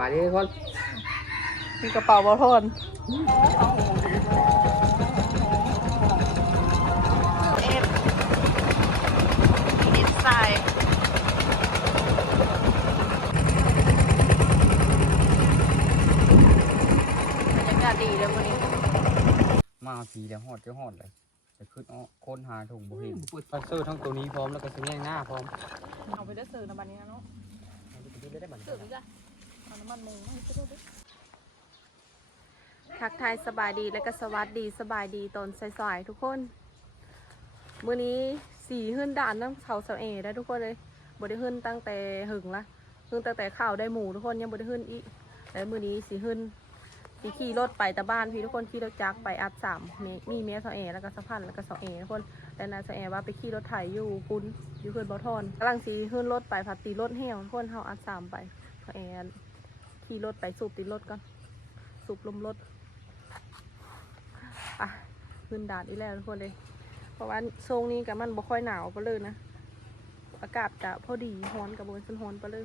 บายดีทุกคนมีกระเป๋าบอลทอนเอฟนิดใส่บรรยากาศดีเลยวันนี้มาสีแล้วหอดจะหอดเลยจะขึ้นอ้อค้นหาถุงบุหินปัสเซอร์ทั้งตัวนี้พร้อมแล้วก็สัญญาหน้าพร้อมเอาไปได้เสิร์ฟนะบันนี้นะเนาะเสิร์ฟจ้ะเอา น้ำมันหมูให้ไปดูดิทักทายสบายดีและก็สวัสดีสบายดีตอนสายๆทุกคนมื้อนี้สีขึ้นด่านตั้งเสาเสาเอได้ทุกคนเลยบได้ขึ้นตั้งแต่หึงละขึ้นตั้งแต่ข่าวได้หมูทุกคนยังบได้ขึ้นอีกแล้วมื้อนี้สีขึ้นสีขี่รถไปแต่บ้านพี่ทุกคนขี่รถจักรไปอัดสามมีมีเมียเสาเอแล้วก็สะพันแล้วก็เสาเอทุกคนแต่นายเสาเอว่าไปขี่รถไถอยู่ปุ้นอยู่เพื่อนบอทอนกำลังสีขึ้นรถไปผัดตีรถเหี่ยวทุกคนเฮาอัดสามไปพอแอน ขี่รถไปสูบติดรถก่อน สูบลมรถอะขึ้นด่านอีกแล้วทุกคนเลย เพราะว่าโซงนี้กับมันบ่ค่อยหนาวไปเลยนะ อากาศจะพอดีฮ้อนกับบนสันฮ้อนไปเลย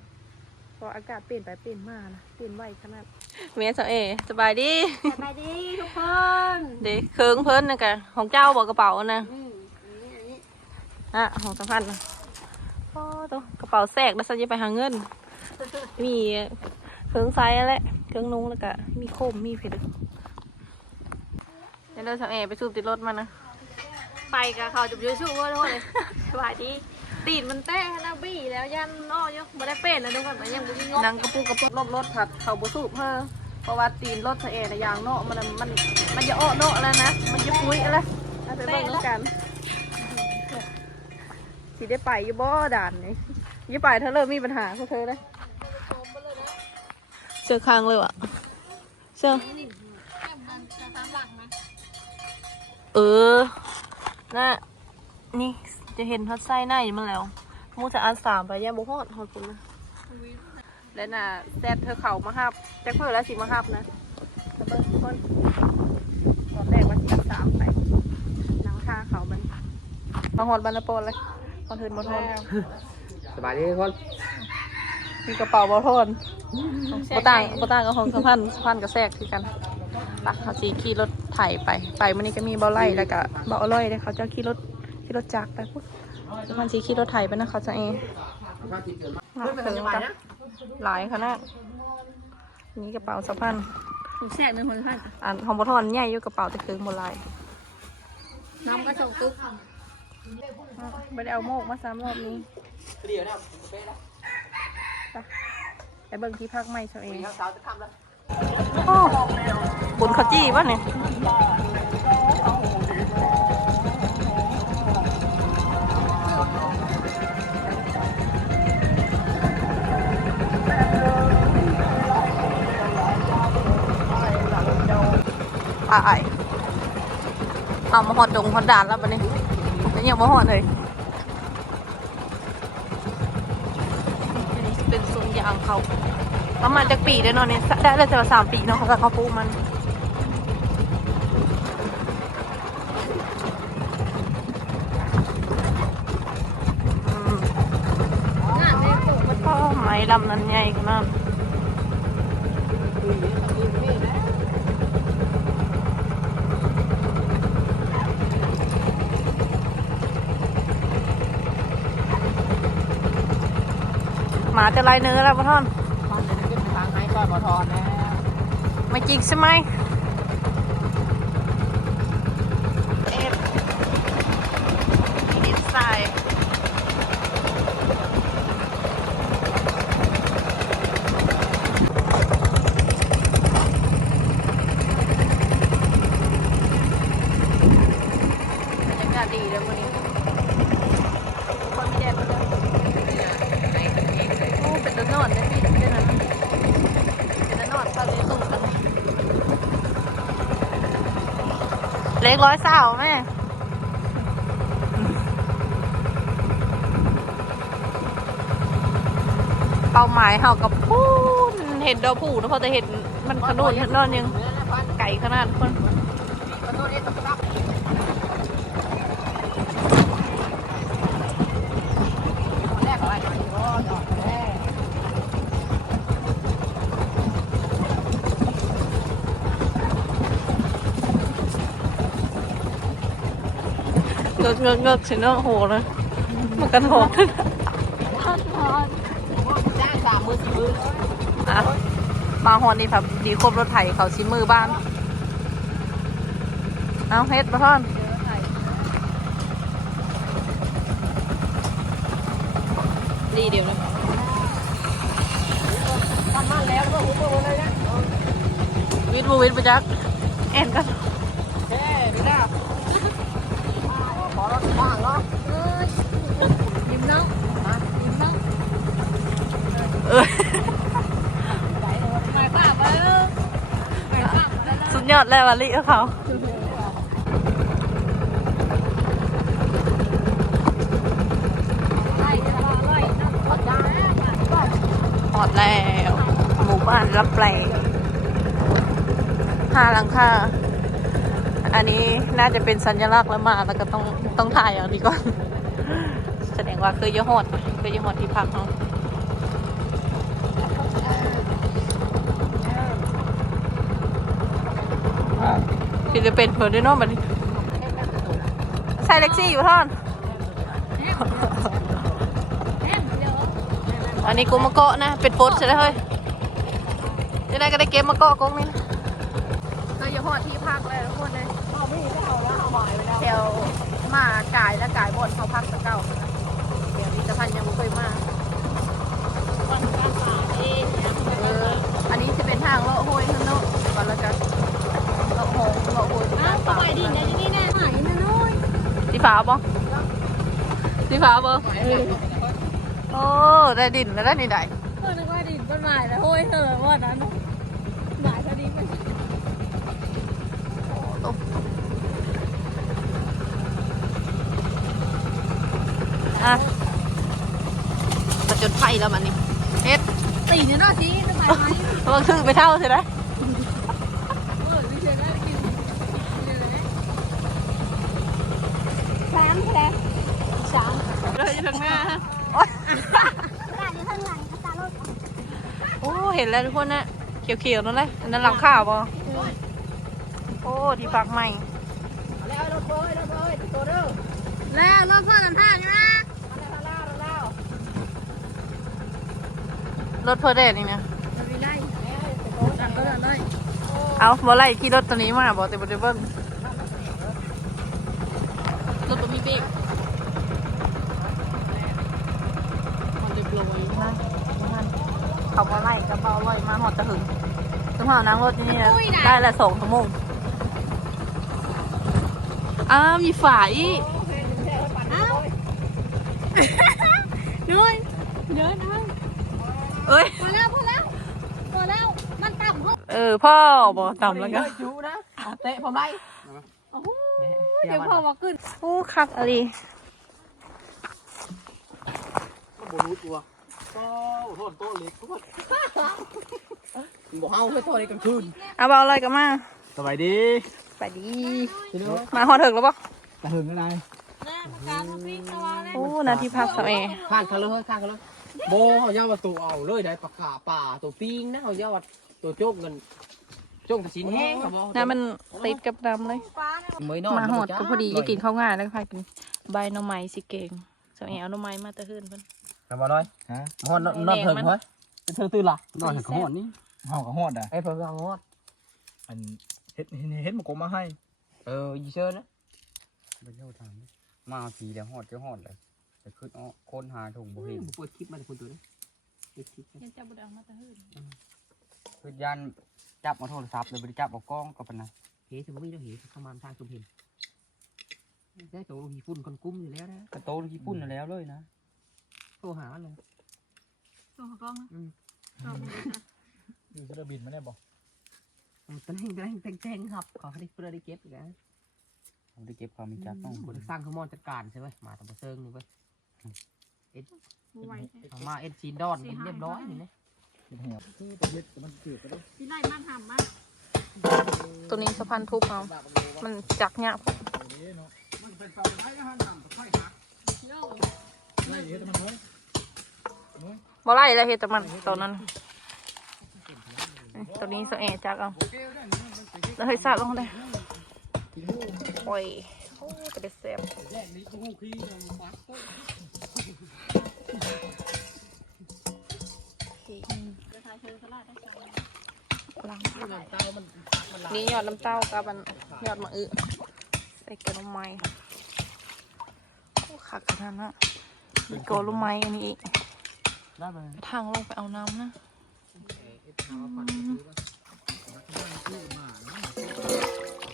เพราะอากาศเปลี่ยนไปเปลี่ยนมานะเปลี่ยนไวขนาดเมียสาวเอสบายดีสบายดีทุกคนเด็กเคิงเพิ่นนะกะของเจ้าบอกกระเป๋านะอืมอันนี้อันนี้อะของสะพันนะโอ้ตัวกระเป๋าแทรกแล้วฉันจะไปหาเงิน มี เครื่องไซส์นั่นแหละเครื่องนุ่งแล้วก็มีโคมมีเพชรเดี๋ยวเราจะแอบไปสูบติดรถมานะ ไปกับเขาจุบยูชูว่าทุกคนเลยสบายดีตีนมันเต้นะบี้แล้วยันอ้อยกมาได้เป็นนะทุกคนมันยังบุ้งงนังกระปุกกระปุกรถรถผัดเขาบุสูบเพิ่มเพราะว่าตีนรถเสเอะนะยางเนาะมันมันมันจะอ้อเนาะแล้วนะ มันจะฟุ้ยอะไรเอาไปเบิ่งแล้วกันสิได้ไปอยู่บ่ด่านนี่อยี่ไปเธอเริ่มมีปัญหาพวกเธอเลย เจอค้างเลยว่ะเจอเออน่ะนี่จะเห็นฮอตไส้หน้าอยู่มันแล้วมูจะอันสามไปแย่บุฮอดฮอดคุณนะแล้วน่ะแซดเธอเข่ามาฮับแจ็คเพื่อแล้วสิมาฮับนะแล้วเบิ้งกคนตอนแรกว่าสิบสามไปหนังท่าเขามันมาหอดบันละโปนเลยคอนเทินบอทอนสบายดีทุกคน มีกระเป๋าบอทอนบต่างบต่างกับของสะพันสะพันกับแทรกคือกันตักเขาสีขี่รถไถไป ไปมันนี้ก็มีเบาไล่แล้วก็เบาอร่อยเลยเขาจะขี่รถขี่รถจักรไปปุ๊บสะพันสีขี่รถไถไปนะเขาจะเองหนักเถิงกันหลายขนาดนี่กระเป๋าสะพันหนูแทรกหนึ่งคนท่านอันของบทอนใหญ่อยู่กระเป๋าแต่คือโบราณน้องก็ส่งตุ๊กไม่ได้เอาโมกมาซ้ำรอบนี้เดี๋ยวนะเป๊ะแล้ว แต่เบิ่งที่พักไม่เฉยเองเดี๋ยวสาวจะทำแล้วโอ้บุญเขาจี้ป่ะเนี่ยอายเอามาหอดดงหอดด่านแล้วปะเนี่ยแต่ยังมาหอดเลย เป็นทรงยางเขาประมาณจากปีได้เนอนเนี่ยได้เลยจะมาสามปีเนาะเขากับเขาปูมันอืมงานในปลูกมันพ่อไม้ลำนั้นใหญ่ขนาด หมาจะลายเนื้อแล้วพ่อท่อน มันจะขึ้นทางไหนก็บอทอนนะไม่จริงใช่ไหมเอฟนิดใส่บรรยากาศดีเลยวันนี้คนมีแดดมาแล้วโอ้เป็นตัวนอนได้พี่เป็นตัวนอนเป็นตัวนอนตอนนี้สูงกัน เล็ กร้อยสาวแม่เป้าหมายเฮากับพูนเห็นดอกผู้นะพอจะเห็นมันขนุนนอนยังไก่ขนาดคน ขอโทษเอ๊ะต้องรับแรกอะไรอ๋อดอกแรก เงกเงกเงกสิเนาะโหนะมันกระโถกอะมาฮอนนี่ครับดีครบรถไถเขาชิ้มือบ้าน เอาเฮ็ดมาท่อนดีเดียวนะทำมาแล้วิทย์บูวิทย์ไปจักแอนกันเออ หมายปากไปเออหมายปากไป แล้วสุดยอดแล้ววะลิเขาไล่จะรอไล่นะขอจ้าหอดแล้วหมู่บ้านรับแปลงห้าหลังคาอันนี้น่าจะเป็นสัญลักษณ์แล้วมาแล้วก็ต้องต้องถ่ายเอาดีก่อน แสดงว่าเคยยหอดเคยยหอดที่พักเนาะ ฟิลิปปินเพิ่นด้วยเนาะบัดนี้ใส่แท็กซี่อยู่ท่อน อันนี้กูมาเกาะนะ เป็นโฟสใช่ไหมเฮ้ยจะได้ก็ได้เกมมาเกาะกงนี่นะเราอย่าพอดที่พักเลยทุกคนเลยแถวมากายและกายบนเขาพักตะเก้า บ่สีฟ้าบ่โอ้ได้ดินแล้วได้นี่ได้เออนึกว่าดินต้นไม้แล้วโอ้ยเธอว่านั้นหมายพอดีมันอะประจนไฟแล้วมันนี่เฮ็ดตีเนี่ยเนาะสิต้นไม้ไหมระวังถือไปเท่าใช่ไหม เออวิเชียรได้กินสามแผลสาม เลยอยู่ทางหน้า ร้านนี้ข้างหลังตาลด โอ้เห็น แล้วทุกคนนะเขียวๆนั่นแหละอันนั้นหลังข้าวบ่โอ้ที่พักใหม่แล้วรถพ่อน้ำท่าอยู่นะรถเพอร์เดนนี่นะมันมีไล่ดันก็ดันได้เอาบ่ไล่ที่รถตัวนี้มาบ่แต่บ่ได้เบิ่งรถบ่มีเบรกมันเรียบร้อยนะ เขาบ่ไล่ก็บ่ไล่มาหอดตะหึงสมหานั่งรถนี่นะได้ละสองชั่วโมงอ้าวมีฝาอีกเอ้าเดินเดินเอาเอ้ยพอแล้วพอแล้วพอแล้วมันต่ำห้องเออพ่อบ่ต่ำแล้วก็จูนะเตะผมได้เดี๋ยวพอมาขึ้นโอ้คักอะไรบรู้ตัว ก็โทษโตเล็กทุกคนบอกเอาให้โตในกลางคืนเอาเบาอะไรกันมาสบายดีไปดีพี่น้องมาหอดถึงแล้วปะกระหึ่งอะไรหน้าปากกามาพริกเอาไว้เลยโอ้นาทีพักสาวเอข้างกันเลยข้างกันเลยโบเขาเยาว่าตัวเอาเลยได้ปลาขาป่าตัวปิงนะเขาเยาว่าตัวโจกเงินโจกสินแห้งเขาบอกน้ำมันติดกับดำเลยฟ้าเนี่ยเมยนอนมาหอดก็พอดีจะกินข้าวง่ายแล้วก็พากินใบหน่อไม้สิเก่งสาวเอเอาหน่อไม้มาแตะหืนเพิ่น ทำมาหน่อยฮะหอดนอนเถิงเฮ้ยเธอตื่นละนอนเห็นขมอนนี่เฮาก็ฮอดอะไอ้เพิ่งเอาหอดอันเฮ็ดเฮ็ดเฮ็ดมากมาให้ เออยีเชิญนะไปเที่ยวทางนี้มาทีแล้วหอดจะหอดเลยแต่ขึ้นอ้อค้นหาถุงบ่เห็นเปิดคลิปมาคุณตัวนี้เปิดคลิปยังจับบุดามาแตะหืนคือยันจับมาโทรศัพท์เลยบริจับเอากล้องกับปะนะเฮ้ยสมมติเราเห็นเข้ามาทางชมเพนได้ตัวมีฝุ่นคนกุ้มอยู่แล้วนะกระโตนญี่ปุ่นนั่นแล้วเลยนะ โทรหาเลยตัวกล้องอยู่สนามบินมาได้บ่ตอนนี้กำลังแต่งแต่งครับขอให้เพื่อได้เก็บอีกนะผมได้เก็บความมีจักต้องบริสร้างขมอนจัดการใช่ไหมมาตะบะเซิงนี่เว้ยไว้เอามาเอ็นซีนดอนเป็นเรียบร้อยนี่นะเฮ็ดแหบคือประเทศมันเกิดก็ได้ที่ไล่มันทำมันตัวนี้สะพานทุบเอามันจักเนี่ยเนาะมันเป็นตาไม้หันนำค่อยหักโย่ไล่เฮ็ดมันน้อย บ่ไล่แล้วเฮ็ดแต่มันตอนนั้นตัวนี้สาวเอจักเอาแล้วเฮ้ยสาดลงเลยโอ้ยโอ้กระเชิญสลัดได้จ้ะล้างนี่มันเต้ามันมันลายนี่ยอดน้ำเต้ากับมันยอดมะอึใส่แกงลงไม้โอ้ขักขนาดนั้นมีโกลูกไม้อันนี้อีก ได้ไปทางลงไปเอาน้ำนะเอ็ดเท้าปั่นซื้อป่ะ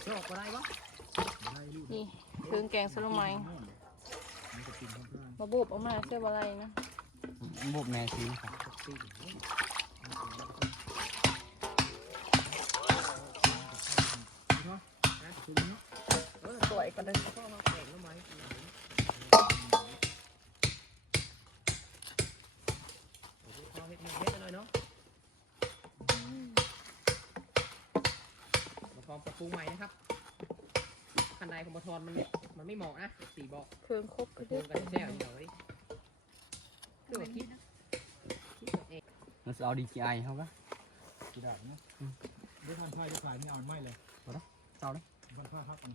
ชอบอะไรวะนี่เครื่องแกงสโลไม้มาบูบออกมาเสียบอะไรนะบุบแม่ซีนะครับสวยกันเลย งใหม่นะครับคันใดของบทอนมันเนี่ยมันไม่เหมาะนะสี่บอกเครื่องครบไปปรุด้วงยกันแซ่บเดี๋ยวดิคือว่าคิดคิดเองเราจะเอา DJI เขาปะกี่ดาบนะได้ทานผ้าจะขายนี่อ่อนไม่เลยเอาเลยทานผ้าครับอัน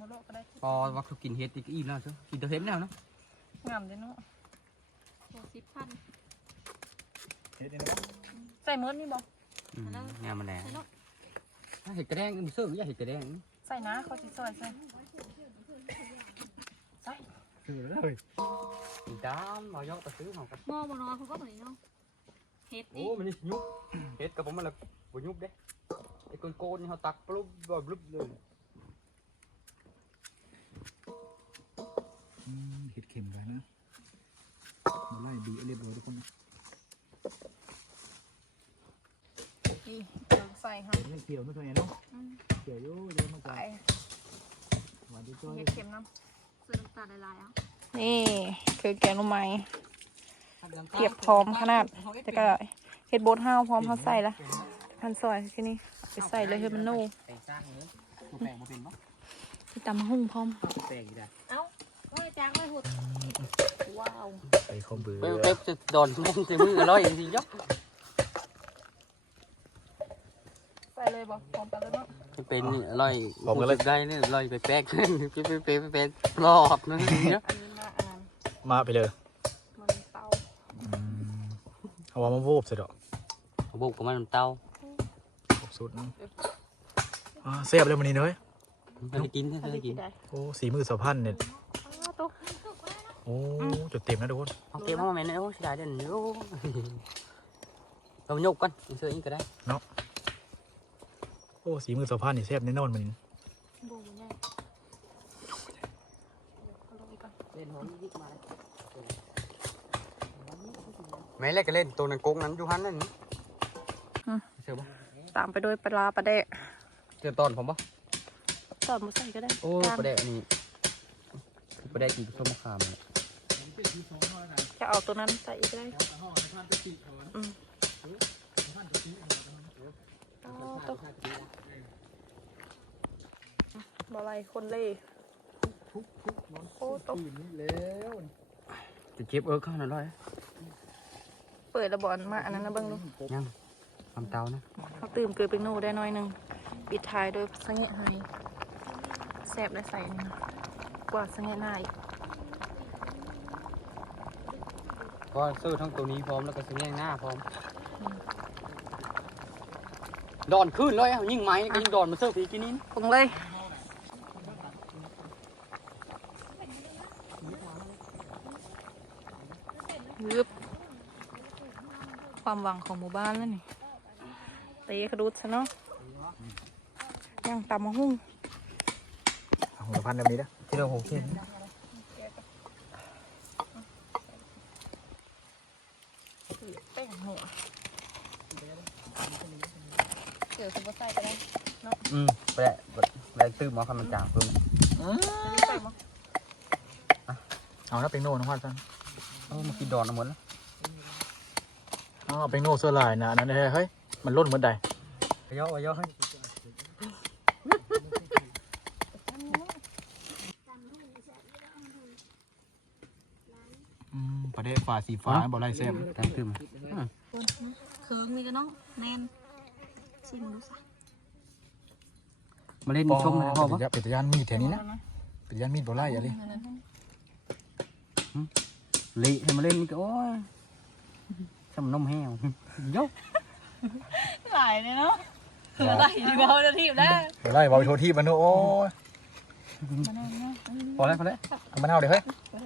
มาโลกก็ได้พอว่าเขากินเห็ดอีกอิ่มแล้วใช่กินแต่เห็ดแล้วเนาะงามเด้เนาะโอ้สิบพันเฮ็ดเองนะ ใส่เมิร์ดนี่บอกอืมงามมันแดงใช่เนาะถ้าเห็ดกระแดงมันเสื้ออย่าเห็ดกระแดงใส่นะเขาจะซอยใส่ใส่คือเลยตีตามเรายกไปซื้อเขากันหม้อบนอนเขาก็เหมือนนี้เนาะเฮ็ดโอ้นี่มันนี่ยุบเห็ดกับผมมันละบยุบเด้ไอ้โกนโกนๆนี่เขาตักปลุบแบบปลุบเลยอืมเฮ็ดเข็มกันนะมาไล่บีเรียบร้อยทุกคน นี่เครื่องใส่ค่ะเล่นเกี่ยวไม่ตัวเองเนาะเกี่ยวอยู่เดี๋ยวมาไปจ่ายหวานจ้อยเห็ดเค็มน้เสื้อน้ำตาลลายๆอะนี่คือแกงลงไม้เทียบพร้อมขนาดแต่ก็เห็ดโบดห้าวพร้อมเขาใส่ละพันซอยที่นี่ไปใส่เลยให้ยมันนุ่มแต่งสร้างเนื้อกูแปลงมาเป็นปะมีตำหุ่งพร้อมแต่งอีกแล้วเอ้าว่จ้างไม่หุดว้าวไปคอมเบอร์เป๊ะเป๊ะจะโดนแม่งจะมือร่อยจริงๆยับ ใส่เลยบอกพร้อมกันเลยเนาะจะเป็นนี่อร่อยรู้สึได้เนี่ยอร่อยไปแป๊กเป๊ะเป๊ะเป๊ะเป๊ะรอบนั่นเนาะอันนี้มาอันนั้นมาไปเลยมันเตาเอาว่ามาโวบเสร็จหรอบุกกับมันเต้าโวบสุดอ่าเสียบเลยวันนี้เนยไม่ได้กินไม่อันได้นี้กิกี่นได้โอ้สีมือสาวพันเนี่ยอ้าวตุ๊กโอ้จุดเต็มนะทุกคนเอาเก็บมาแม่เนี่ยโอ้เสียดายเด่นโอ้เราโยกกันเสื้ออีกก็ได้โอ้สีมือสาวพันนี่แซ่บแน่นอนมันบูมเนี่ยเอาลงอีกก่อนเล่นหอมยิกมาเลยแม่เล็กก็เล่นตัวนั้นโกงนั้นอยู่หันนั่นเสื้อปะตามไปด้วยปลาร้าปลาแดะเสื้อตอนผมปะตอนมาใส่ก็ได้โอ้ตามประเดะอันนี้ประเดะกี่ส้มมะขามเนี่ยจะเอาตัวนั้นใส่อีกก็ได้อืมอ๋อ ตกบอะไรคนเล่โอ้ตุ๊กจะเจ็บเอิร์กข้างนั้นเลยเปิดระบอนมาอันนั้นนะเบิ้งดูยังทำเตานะเขาตื่มเกลือเป็นนูได้หน้อยหนึ่งปิดท้ายโดยสังเกตไฮแสบและใส่นี่นะกว่าสังเกตหน้าอีกก็ซื้อทั้งตัวนี้พร้อมแล้วก็ซื้อแง่งหน้าพร้อม ดอนขึ้นเลยอะยิ่งไม้ก็ยิ่งดอนมาเสื้อผีกินนี้ปรุงเลยยึบความหวังของหมู่บ้านแล้วนี่ตีกระดุดซะเนาะย่างตำมะฮุ่งของสาวพันแบบนี้นะที่เราหกเส้น แป้งหัวเดี๋ยวซุปเปอร์ไส้ก็ได้ อืมไปได้ ไปได้ตื้อหมอคำมันจ่างเพิ่มใส่มั้งเอาแล้วเป็นโน่น้องพันกันเออมากินดอนเอาหมดแล้วเอาเป็นโน่เสื้อลายนะอันนั้นเฮ้ยมันล่นเหมือนใดไปย่อไปย่อให้อืมประเดะฝาสีฟ้าบ่ไล่แซ่บตั้งตื้อมา เคิงนี่ก็น้องแนนชิมดูสิ มาเล่นชมนะพ่อปะเป็นตะยานมีดแถวนี้นะเป็นตะยานมีดบ่ไล่อะไรเละให้มาเล่นนี่ก็โอ้ยสมนมแห้วโยกหลายเนี่ยเนาะอะไรดีบอลจะทีบได้บ่ไล่บ่ไปโทษที่มันเนอะโอ้ยพอแล้วพอแล้วเอามันเอาเดี๋ยวเฮ้ย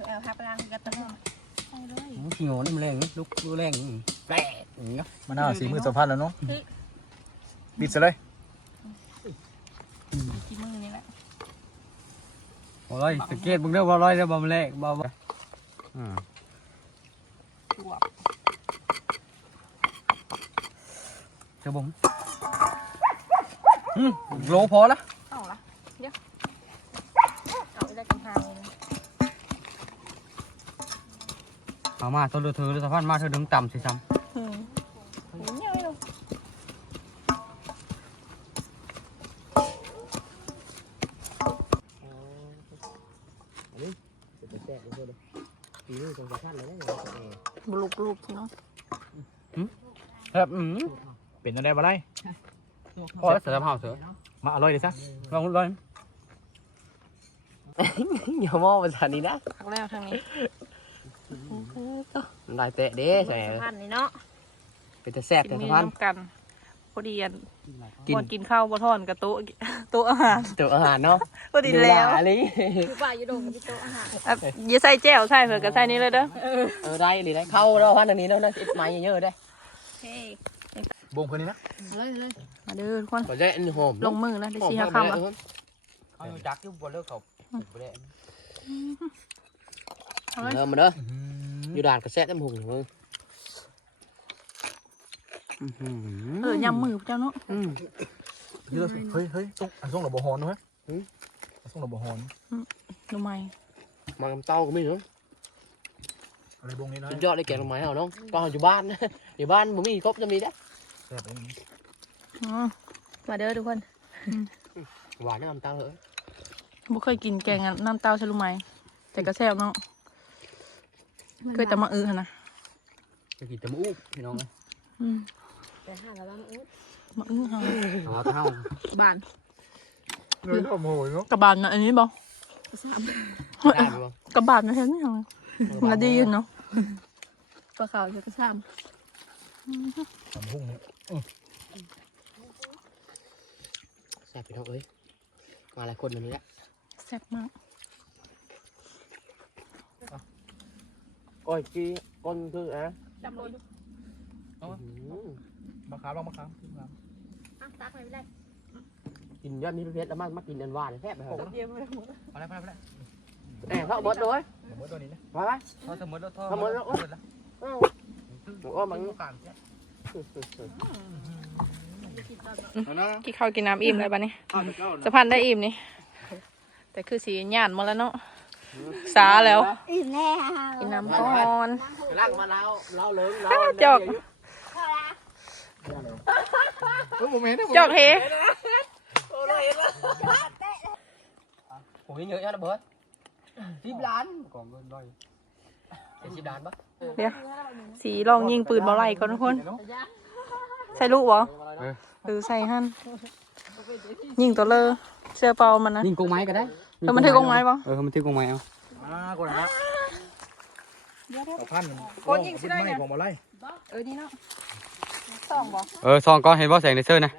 เอาพับล้างกระตุ้นขี้งอนี่มันแรงนี่ลุกลุกแรงนี่แปะอย่างเงี้ยมันเอาสีมือสัมพันธ์แล้วเนาะบิดซะเลย กี่มือนี่แหละบอลอยสังเกตมึงเด้อบอลอยเด้อบอลแรกบอลอ่าตัวเจ้าบุ๋มอืมโลพอละเอาละเดี๋ยวเอาไปได้กันทางเลยเอามาตัวเดือเธอเดือสะพานมาเธอดึงต่ำสิซ้อื อืมเป็นอะไรบ่ไล่พอแล้ว เสือเผาเสือมาอร่อยเลยซะลองลองอย่ามองภาษานี้นะทางแล้วทางนี้ลายเตะเด้ใส่พันนี่เนาะเป็นแต่แซ่บกิแต่นมีสะพานน้ำกันพอดีอันกินบนกินข้าวบนทอนกับโต๊ะโต๊ะอาหารตัวอาหารเนาะพอดีแล้วอะไรคือป่าอยู่ดงกับพี่โต๊ะอาหารอย่าใส่แจ่วใส่เผื่อกับใส่นี้เลยเด้อเออได้หรือได้เข้าเราพันอันนี้เนาะนะติดไม้เยอะๆได้ บงคนนี้นะมาเด้อทุกคนก็จะอันหอมลงมือแล้วได้ชี้ห้าคำอะเขาอยู่จักอยู่บนเลิกเขาบ่ได้เริ่มมาเด้ออยู่ด่านกระแซะน้ำหุงมึงเออยำมือเจ้าเนาะอืมเยอะเฮ้ยเฮ้ยส่งอันส่งดอกบัวฮอนด้วยหืมอันส่งดอกบัวฮอนดูไหมมันเต้าก็ไม่รู้อะไรบงนี้นะสุดยอดเลยแกงหน่อไม้เอาเนาะตอนอยู่บ้าน อยู่บ้านผมมีครบจะมีได้แซ่บเองอืมมาเด้อทุกคน หวานน้ำเต้าเหรอบ่เคยกินแกงอะน้ำเต้าใช่รู้ไหมแต่ก็แซ่บเนาะเคยแต่มาอื้อหั่นนะจะกินแต่หมูพี่น้องเอ้ยอืมมาอื้อเฮาเอาเท่าบ้านเฮ้ยโอ้โหเนาะกับบานนะอันนี้บ่ได้ไหมวะกับบานนะเห็นไหมเหรอมันก็ดีอยู่เนาะปลาขาวจะกระซ้ ทำพุ่งเนี่ยแซ่บไปเนาะเอ้ย มาหลายคนแบบนี้แหละำแซ่บมากก้อยจีก้นคืออะจำเลยมะขามลองมะขามมะขามตักไปไม่ได้กินยอดมีเพชรแล้วมามากินอันหวานแซ่บไปเหรอเดียวไม่ได้หมดเอาแล้วเอาแล้วแหมเขาเบิดเลยเดี๋ยวหมดตัวนี้นะมาไหมเอาสมมติแล้วท่อสมมุติแล้วเอา หมดแล้วโอ้มันเอานะกินข้าวกินน้ำอิ่มเลยบ้านี้เอาแต่เก้าสะพานได้อิ่มนี่ แต่คือสีหยาดหมดแล้วเนาะสาแล้วอิ่มแล้วกินน้ำก่อนล่างมาแล้วเราเลิ้งเราจอกเฮ้ยโมเมนต์เนี่ยจอกเฮโอ้ยเยอะแยะนะเบิร์ดสิบล้านกองเงินร้อยเป็น สิบล้านปะเดี๋ยวสีลองยิงปืนบอลไหลก่อนทุกคน ใส่ลูกบ่หรือใส่หั่นยิงตัวเลอเสื้อเปล่ามันนะยิงกงไม้ก็ได้เออมันถือกงไม้ปะเออมันถือกงไม้เอาอ่าคนนะเอาพันคนยิงสิได้เนี่ยไม่บอกมาไล่เออนี่เนาะสองบ่เออซองก็เห็นว่าแสงเลเซอร์นะ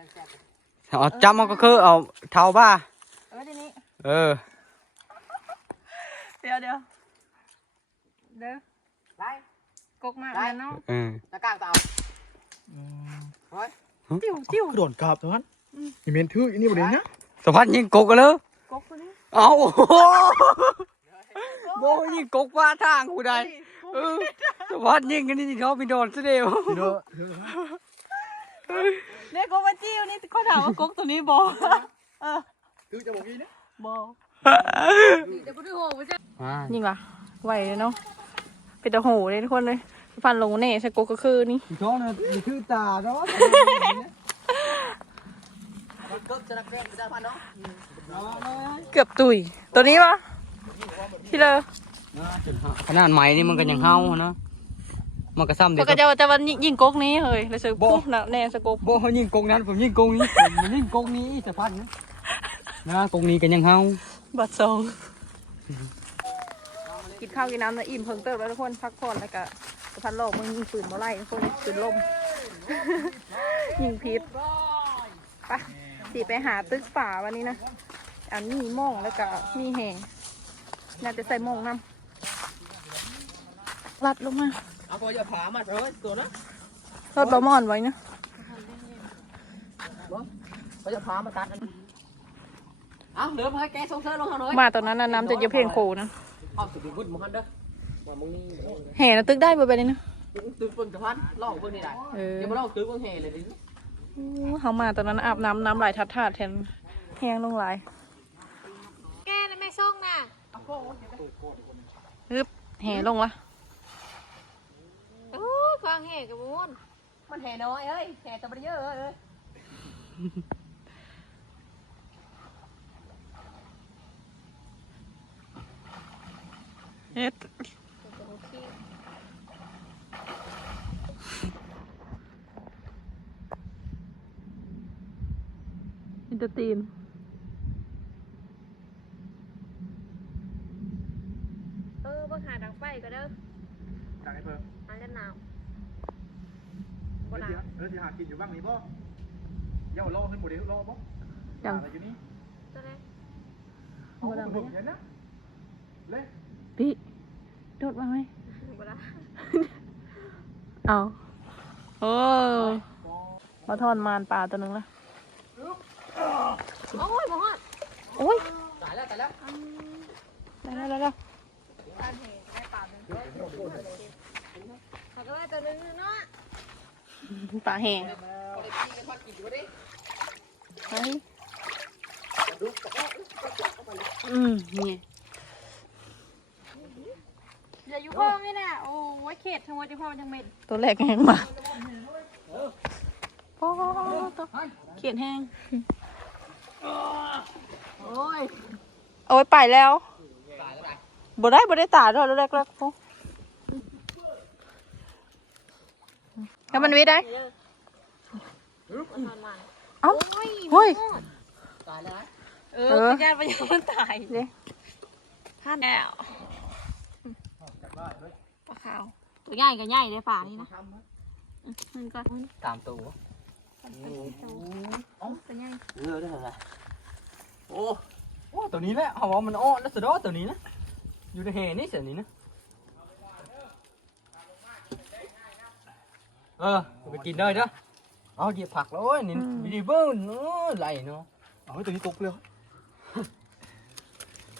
เอาจับมันก็คือเอาเท้าบ้าเออทีนี้เออเดี๋ยวเดี๋ยวเดี๋ยวไล่ กกมากเลยเนาะเออตะกร้างเต่าติ้วติ้วโดดกลับทุกท่านอีเมนทื่ออันนี้ประเด็นนะสะพัดยิงกกกันเลยกกคนนี้เอาโอ้โหโบยิงกกว่าทางกูได้เออสะพัดยิงกันนี่เขาไปโดนซะเดียวพี่โดเนี่ยกกมาจิ้วนี่เขาถามว่ากกตัวนี้บ่เออทื่อจะบอกงี้นะบ่อ่ายิงว่ะไหวเลยเนาะเป็นตะโหเลยทุกคนเลย ฟันลงเน่ใส่กกก็คือนี่ท้องเนี่ยมีคือตาเนาะก็จะนักเรียนจะพันเนาะเกือบตุยตัวนี้ปะที่เลยขนาดไหม้นี่มันก็ยังเฮานะมันก็ซ้ำเด็ปกกติว่าจะวันยิงกกนี้เฮ้ยเลยซื้อปุ๊บนะแน่สกกโบเขายิงกงนั้นผมยิงกงนี้ผมยิงกงนี้สะพัดนะนะกงนี้กันยังเฮาบัดซองกินข้าวกินน้ำแล้วอิ่มเพิ่งเติบแล้วทุกคนพักผ่อนแล้วก็ สะพันโลกมึงยิงปืนบ่ไล่ทุกคนปืนลม ยิงพิษไปะสีไปหาตึกป่าวันนี้นะอันนี้มีหม่องแล้วก็มีแหงน่าจะใส่หม่องน้ำลัดลงมาเอาตัวอย่าผามาเถอะตัวนะรถบะมอนไว้นะเขาจะผามาตัดอันเอาเดินมาให้แกส่งเธอลงเขาหน่อยมาตอนนั้นน่ะน้ำจะเยอะเพียงโคนะเอาสุดวุ่นมันเด้อ ว่ามึงนี่แห่นะตึกได้บ่ไปเลยนะตื้อเพิ่งกระพันล่องเพิ่งนี่ได้เออเดี๋ยวมาล่องตื้อเพิ่งแห่เลยดิอู้เขามาตอนนั้นอาบน้ำน้ำไหลทัดทาดแทนแห้งลงไหลายแกน่ะไม่ส่งน่ะฮึบแห่ลงละโอ้ยฟังแห่กับบุญมันแห่น้อยเอ้ยแห่แต่ไม่เยอะเอ้ยเฮ็ด อินเตอร์ตีนเออบ่หาดังไฟก็เด้อจากไอ้เพิ่มอันจะหนาวเออสิเออสิหากินอยู่บ้างนี่บ่เย้าโลขึ้นหมดเดี๋ยวโลบ่จังอะไรอยู่นี่ตัวไหนเอาหมึกเห็นนะเลยพี่โดดมาไหมบ่ได้เอาโอ้ยมาทอนมานปลาตัวหนึงละ โอ้ยบ่ฮอดโอ้ยตายแล้วตายแล้วได้แล้วได้แล้วอันแห่ได้ปลาเป็นเขาก็ได้ตัวนึงเนาะปลาแห้งคนเลยพี่กันพักกินอยู่ดิเฮ้ยอืมนี่อย่าอยู่ห้องนี่น่ะโอ้ยเขตทั้งวันที่พ่อทั้งเม็ดตัวแรกแห้งมาโอ้ตัวเขียนแห้งโอ้ย เอาไว้ไปแล้วตายแล้วตายบ่ได้บ่ได้ตาด้วยตัวแรกแล้วพวกแล้วมันวิได้เอ้าเฮ้ยตายแล้วเอเอออแกไปยังมันตายเลยท่านแล้วปลาขาวตัวใหญ่กับใหญ่เลยป่านี่นะมันก็ตามตัว ตัวใหญ่เออได้เหรอโอ้โอ้ตัวนี้แหละเขาบอกมันอ้อนแล้วสุดยอดตัวนี้นะอยู่ในแห่นี่เสียนี้นะเออไปกินได้เด้อเอาเหยียบผักแล้วนี่วิดีเบิลเนาะไหลเนาะเอาตัวนี้ตกเลย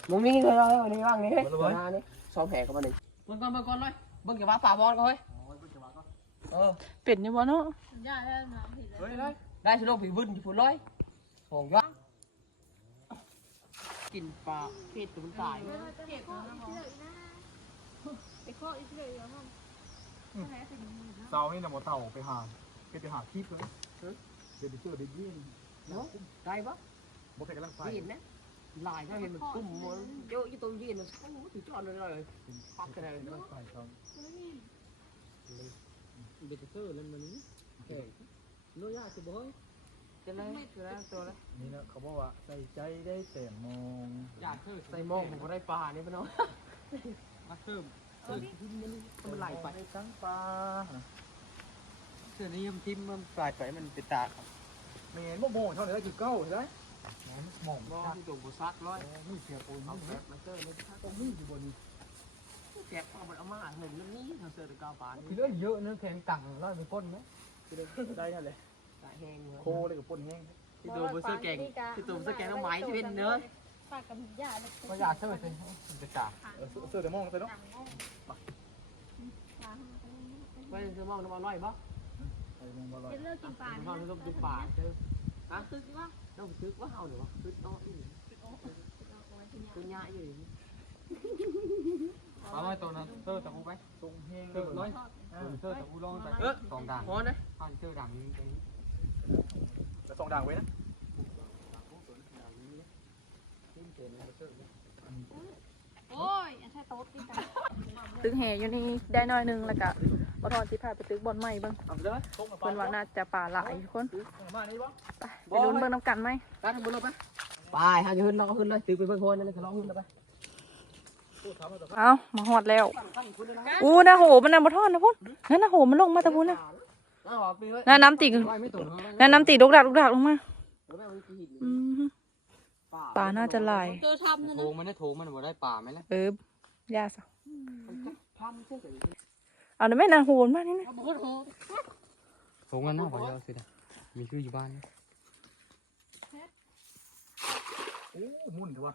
มึงมีเลยเอาอันนี้ว่างนี่เฮ้ยตัวนี้สองแผลเข้ามาหนึ่งเบิ่งก่อนเบิ่งก่อนเลยเบิ่งเกี่ยวกับปลาบอลก่อนเฮ้ย เออเป็ดนี่บ่เนาะใหญ่เลยมาผิดเลยเฮ้ยเลยได้ชิโลกผีวุ่นอยู่ฝุ่นร้อยหงยักษ์กินปลาเผ็ดตัวมันตายเก็บข้ออีกเลยนะไปข้ออีกเลยเหรอพ่อเสานี่นะหมอเต่าไปหาไปหาคลิปเลยเดี๋ยวไปเจอเด็กยิ่งเนาะได้ปะบ่ใครกำลังไปเห็นนะลายก็เห็นมันกุ้มมันเยอะยี่ตัวเย็นมันโอ้โหถือจอดเลยเลยพักกันเลยกำลังไปครับเด็กเตอร์เล่นมันนี้เฮ้ยโน้ยากสิบ่อยจะเลยจะแล้วตัวแล้วนี่นะเขาบอกว่าใส่ใจได้แต่มองอยากใส่หม้อผมก็ได้ปลาเนี่ยพี่น้องมาเพิ่มเออมันไหลไปทั้งปลาเสื้อนี้มันทิ่มมันปลายไปมันเป็นตาเมนบ่โมงเท่าไหร่กี่เก้าใช่ไหมมองบ่ที่ตรงกูซักร้อยนี่เสียปูนเอานี่แกะมาเจอเลยตรงนี้อยู่บน แกะเอามันเอามาเห็นแล้วนี่ทางเสื้อตะกาวปลาคือนี่เรื่องเยอะนะแข็งตังแล้วไปป้นไหมคือได้นั่นเลยตาแห้งโคเลยกับป้นแห้งที่ตัวมันเสื้อแกงที่ตัวมันเสื้อแกงน้ำไม้ที่เป็นเนื้อฝากกับหญ้าเลยก็อยากเชื่อเป็นมันจะจ่าเสื้อแต่มองแต่เนาะไม่เสื้อมองน้ำมันร้อยปะไอ้มองบอลอยจะเลิกกินปลาน้ำมันต้องดูป่าเจอฮะซึกว่าต้องซึกว่าเฮาหรือว่าซึกโต๊ะนี่ตัวใหญ่อยู่ เอาไว้ตัวนั้นเตอร์ตะกูไปตรงแห้งเตอร์ร้อยเตอร์ตะกูลองไปสองด่างพอนะผ่านเตอร์ด่างนี้ตรงแต่สองด่างไว้นะโอ้ยอันใช่โต๊ะที่ตาตึกแห่อยู่นี่ได้น้อยนึงแล้วก็บ่ทอนสิพาไปตึกบอนใหม่บิ่งเอางเพิ่นว่าน่าจะปลาหลายทุกคนไปไปลุ้นเบิ่งน้ำกันไหมการทำบุญลงไปไปหาจะขึ้นเราก็ขึ้นเลยตีไปเบิ่งโพนนั่นเลยทะเลาะขึ้นแล้วไป เอามาหอดแล้วอู้นะโหมันน่ะบ่ทอดนะพุ่นนั่นนะโหมันลงมาแตะพุ่นนะน้าหอปีไว้นั่นน้ำตีไว้ไม่ตุ่นนั่นน้ำตีดกดักดกดักลงมาอืมปลาน่าจะหลายเจอทำนะโถงมันได้โถงมันบ่ได้ป่าไหมล่ะเออย่าซะเอาหน่อยแม่นางโหนมากนี่นะโถงมันน่าพอแล้วสินะมีชื่ออยู่บ้านโอ้มุ่นเถอะวะ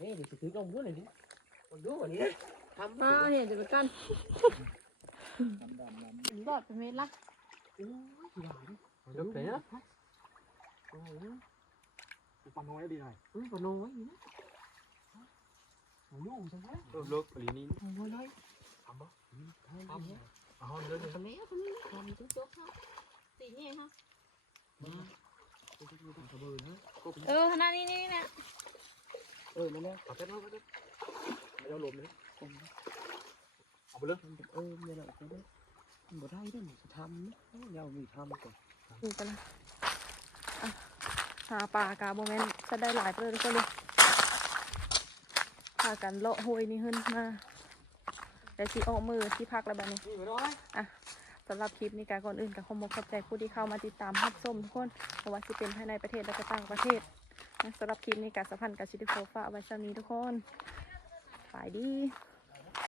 เฮ้ยเดี๋ยวจะถือกล้องด้วยเลยดิดูวันนี้ทำอ่าเห็นจะไปกันรอดเป็นเมตรละเลิกเลยนะปันน้อยดีหน่อยอืมปน้อยนะโอ้ยจังเลยเออเลิกปรีนี้โอ้ยเลยทำปะทำทำเนี่ยเอาเลิกเลยทำไมอะคนนี้ทำจุ๊บจุ๊บฮะตีนี่ฮะเออขนาดนี้นี่นะ เออนั่นแหละตัดเส้นเอาเส้นไม่เอาลมเลยเอาไปเลยเออเนี่ยแหละก็ได้บ่ได้เด้อจะทำนะเดี๋ยวมีทำก่อนดูกันนะหาปลากาโมเมนต์จะได้หลายเพื่อนก็เลยพากันเลาะห้วยนี่ขึ้นมาแต่สีออกมือที่พักแล้วแบบนี้นี่มาน้อยสำหรับคลิปนี้การก่อนอื่นกับขอมขอบใจผู้ที่เข้ามาติดตามรับชมทุกคนไม่ว่าจะเป็นภายในประเทศและก็ต่างประเทศ สำหรับคลิปนี้การสัมพันธ์กับชิติโฟฟ้าไว้สานี้ทุกคนฝ่ายดี